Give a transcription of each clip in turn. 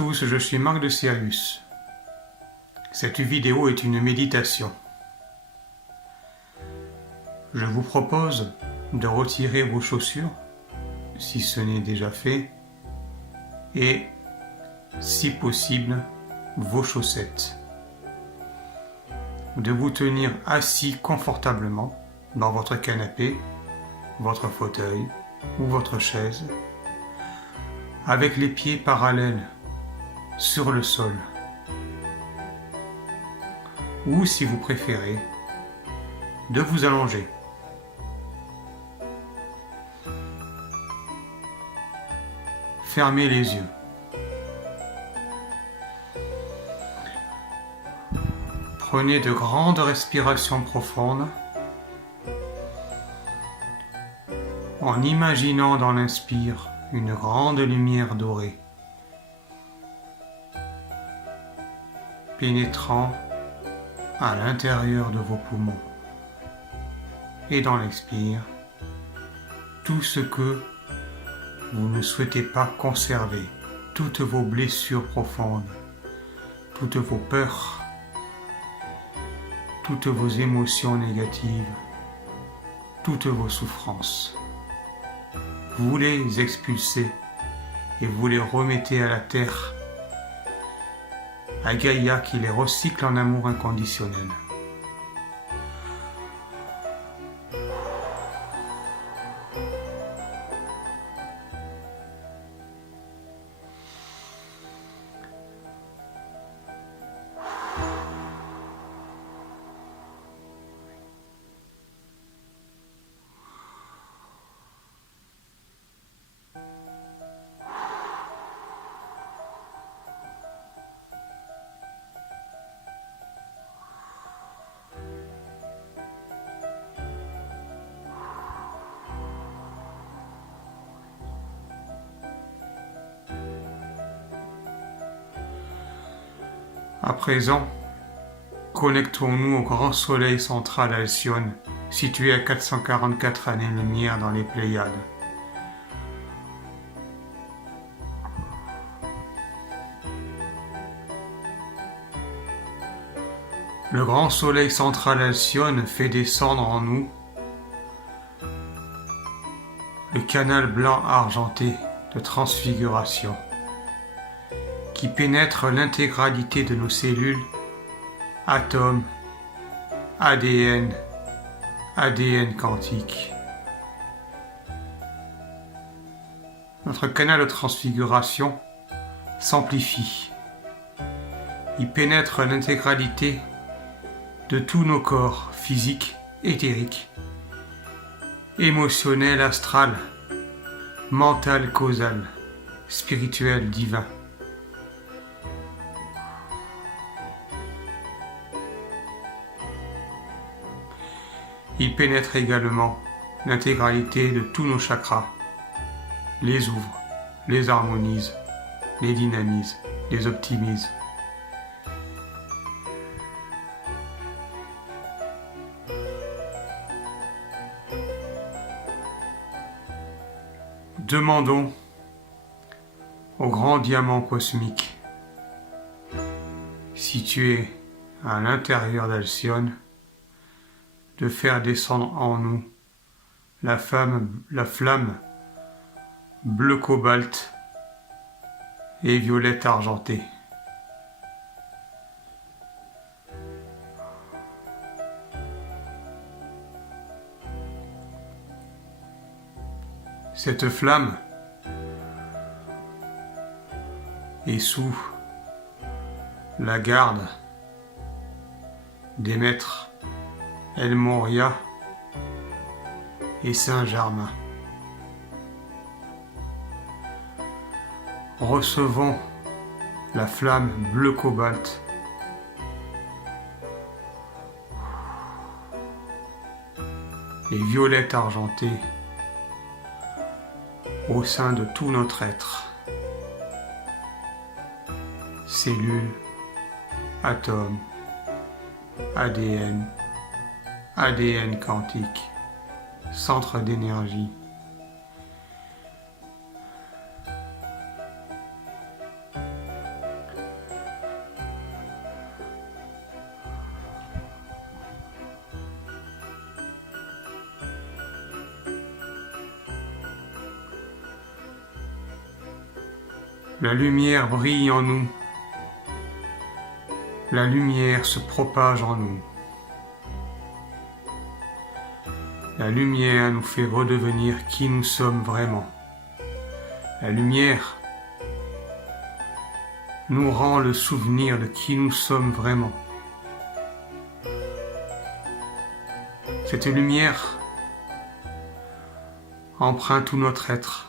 tous, je suis Marc de Sirius. Cette vidéo est une méditation. Je vous propose de retirer vos chaussures, si ce n'est déjà fait, et, si possible, vos chaussettes. De vous tenir assis confortablement dans votre canapé, votre fauteuil ou votre chaise, avec les pieds parallèles sur le sol. Ou, si vous préférez, de vous allonger. Fermez les yeux. Prenez de grandes respirations profondes en imaginant dans l'inspire une grande lumière dorée pénétrant à l'intérieur de vos poumons, et dans l'expire, tout ce que vous ne souhaitez pas conserver, toutes vos blessures profondes, toutes vos peurs, toutes vos émotions négatives, toutes vos souffrances. Vous les expulsez et vous les remettez à la terre, à Gaïa qui les recycle en amour inconditionnel. À présent, connectons-nous au grand soleil central Alcyone, situé à 444 années-lumière dans les Pléiades. Le grand soleil central Alcyone fait descendre en nous le canal blanc argenté de transfiguration qui pénètre l'intégralité de nos cellules, atomes, ADN, ADN quantique. Notre canal de transfiguration s'amplifie. Il pénètre l'intégralité de tous nos corps physiques, éthériques, émotionnels, astral, mental, causal, spirituel, divin. Il pénètre également l'intégralité de tous nos chakras, les ouvre, les harmonise, les dynamise, les optimise. Demandons au grand diamant cosmique situé à l'intérieur d'Alcyone de faire descendre en nous la flamme bleu cobalt et violette argentée. Cette flamme est sous la garde des maîtres El Moria et Saint-Germain. Recevons la flamme bleu cobalt et violette argentée au sein de tout notre être. Cellules, atomes, ADN, ADN quantique, centre d'énergie. La lumière brille en nous. La lumière se propage en nous. La lumière nous fait redevenir qui nous sommes vraiment. La lumière nous rend le souvenir de qui nous sommes vraiment. Cette lumière empreinte tout notre être.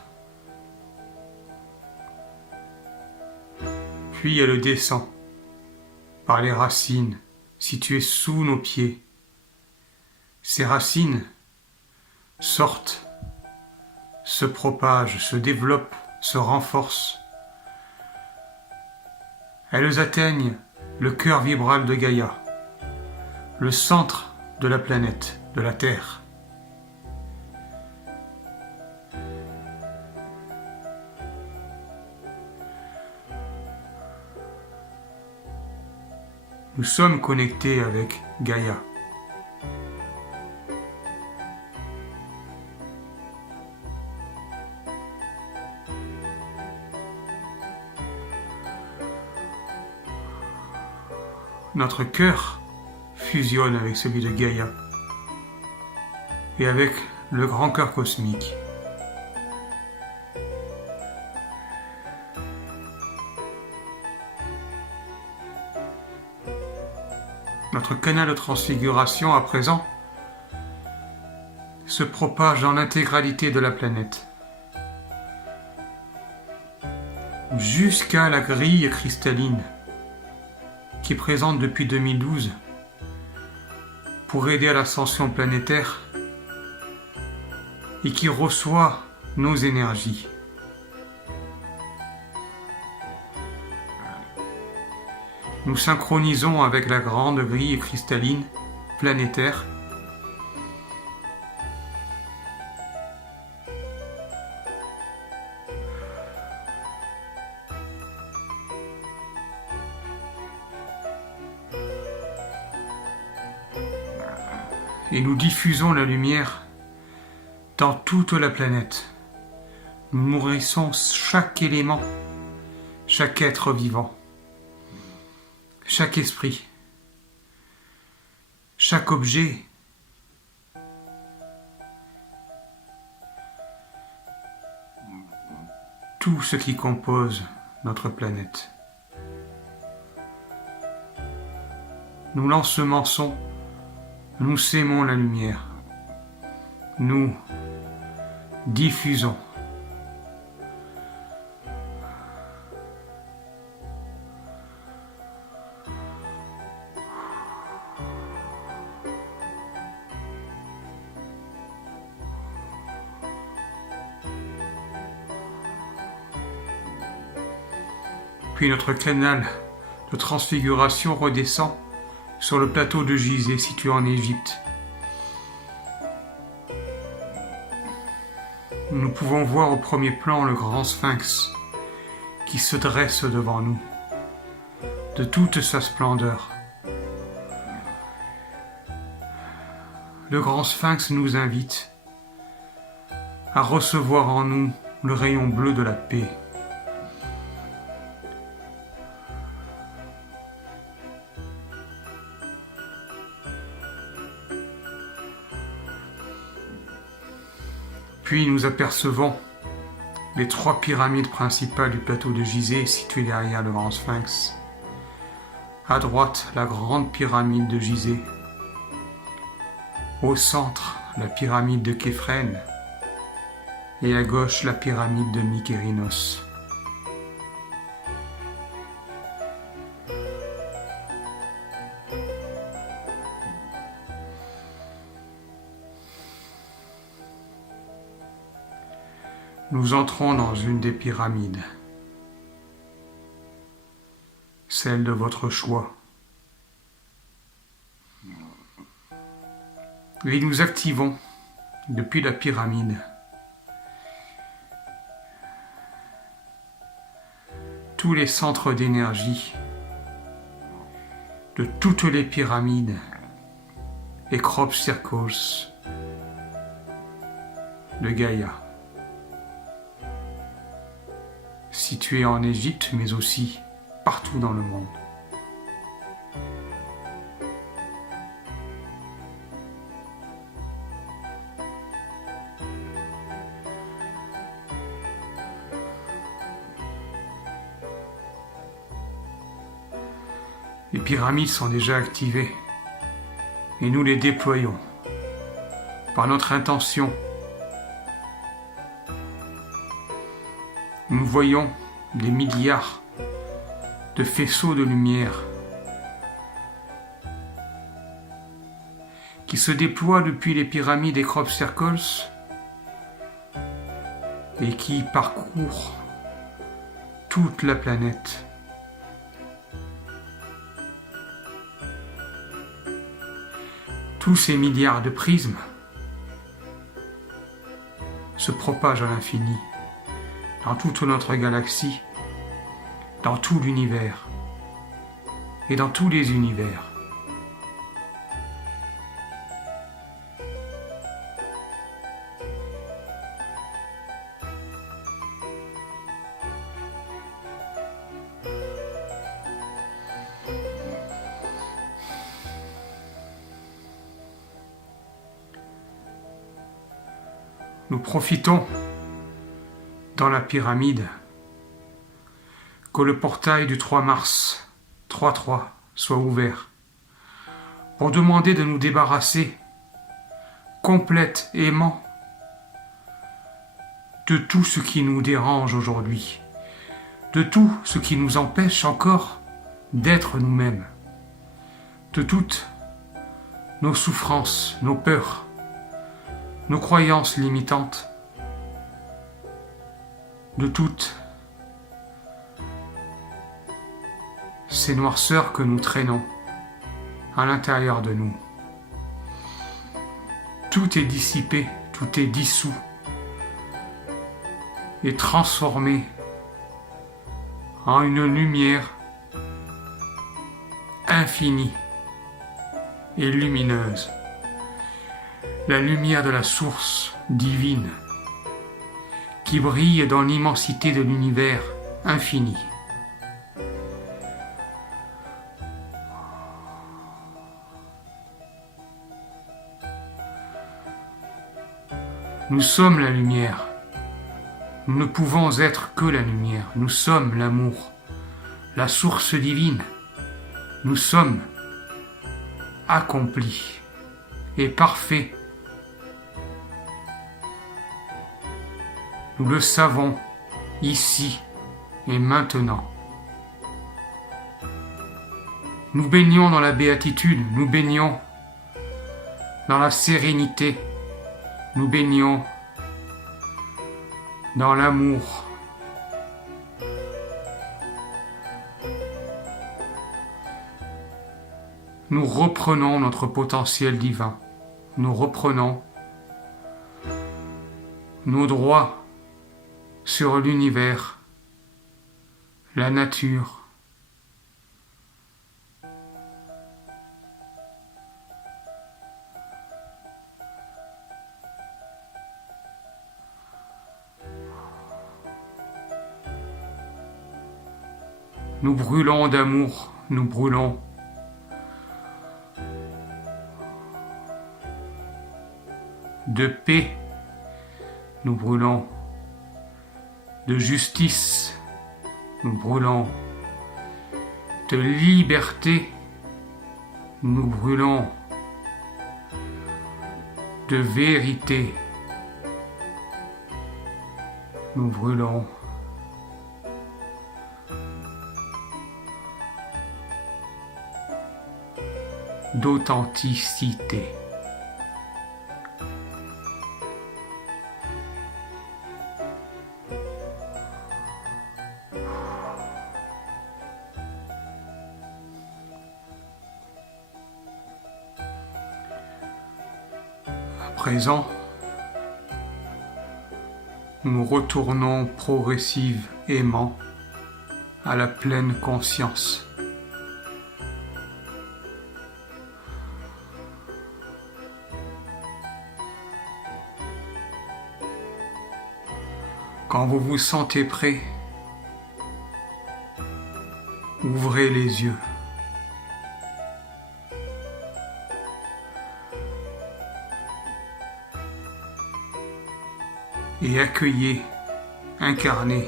Puis elle descend par les racines situées sous nos pieds. Ces racines sortent, se propagent, se développent, se renforcent. Elles atteignent le cœur vibral de Gaïa, le centre de la planète, de la Terre. Nous sommes connectés avec Gaïa. Notre cœur fusionne avec celui de Gaïa et avec le grand cœur cosmique. Notre canal de transfiguration, à présent, se propage dans l'intégralité de la planète, jusqu'à la grille cristalline qui est présente depuis 2012 pour aider à l'ascension planétaire et qui reçoit nos énergies. Nous synchronisons avec la grande grille cristalline planétaire et nous diffusons la lumière dans toute la planète. Nous nourrissons chaque élément, chaque être vivant, chaque esprit, chaque objet, tout ce qui compose notre planète. Nous l'ensemençons, nous sémons la lumière, nous diffusons. Puis notre canal de transfiguration redescend sur le plateau de Gizeh situé en Égypte. Nous pouvons voir au premier plan le grand sphinx qui se dresse devant nous, de toute sa splendeur. Le grand sphinx nous invite à recevoir en nous le rayon bleu de la paix. Puis nous apercevons les 3 pyramides principales du plateau de Gizeh situées derrière le grand sphinx. À droite, la grande pyramide de Gizeh. Au centre, la pyramide de Képhren. Et à gauche, la pyramide de Mykérinos. Nous entrons dans une des pyramides, celle de votre choix. Et nous activons, depuis la pyramide, tous les centres d'énergie de toutes les pyramides et crop circles de Gaïa. située en Égypte, mais aussi partout dans le monde. Les pyramides sont déjà activées et nous les déployons par notre intention. Nous voyons des milliards de faisceaux de lumière qui se déploient depuis les pyramides et crop circles et qui parcourent toute la planète. Tous ces milliards de prismes se propagent à l'infini, dans toute notre galaxie, dans tout l'univers et dans tous les univers. Nous profitons, dans la pyramide, que le portail du 3 mars 3-3 soit ouvert, pour demander de nous débarrasser, complètement, de tout ce qui nous dérange aujourd'hui, de tout ce qui nous empêche encore d'être nous-mêmes, de toutes nos souffrances, nos peurs, nos croyances limitantes, de toutes ces noirceurs que nous traînons à l'intérieur de nous. Tout est dissipé, tout est dissous et transformé en une lumière infinie et lumineuse. La lumière de la source divine qui brille dans l'immensité de l'univers infini. Nous sommes la lumière. Nous ne pouvons être que la lumière. Nous sommes l'amour, la source divine. Nous sommes accomplis et parfaits. Nous le savons ici et maintenant. Nous baignons dans la béatitude, nous baignons dans la sérénité, nous baignons dans l'amour. Nous reprenons notre potentiel divin, nous reprenons nos droits sur l'univers, la nature. Nous brûlons d'amour, nous brûlons de paix, nous brûlons de justice, nous brûlons de liberté, nous brûlons de vérité, nous brûlons d'authenticité. À présent, nous retournons progressivement à la pleine conscience. Quand vous vous sentez prêt, Ouvrez les yeux. Et accueillez, incarnez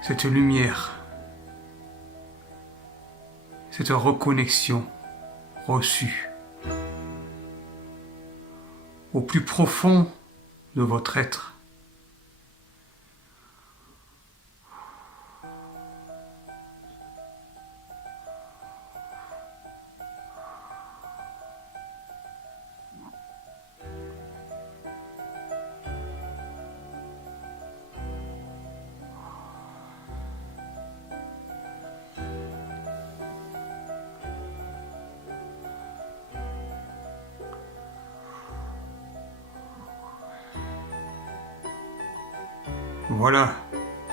cette lumière, cette reconnexion reçue au plus profond de votre être. Voilà,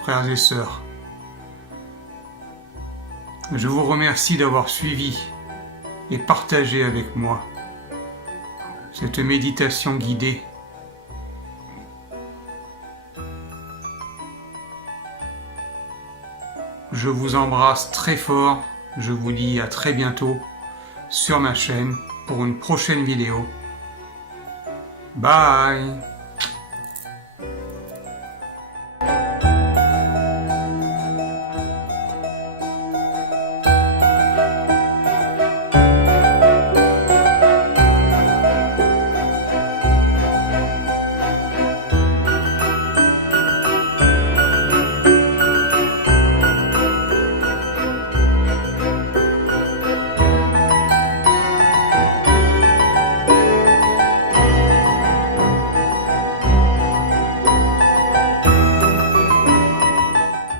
frères et sœurs. Je vous remercie d'avoir suivi et partagé avec moi cette méditation guidée. Je vous embrasse très fort. Je vous dis à très bientôt sur ma chaîne pour une prochaine vidéo. Bye!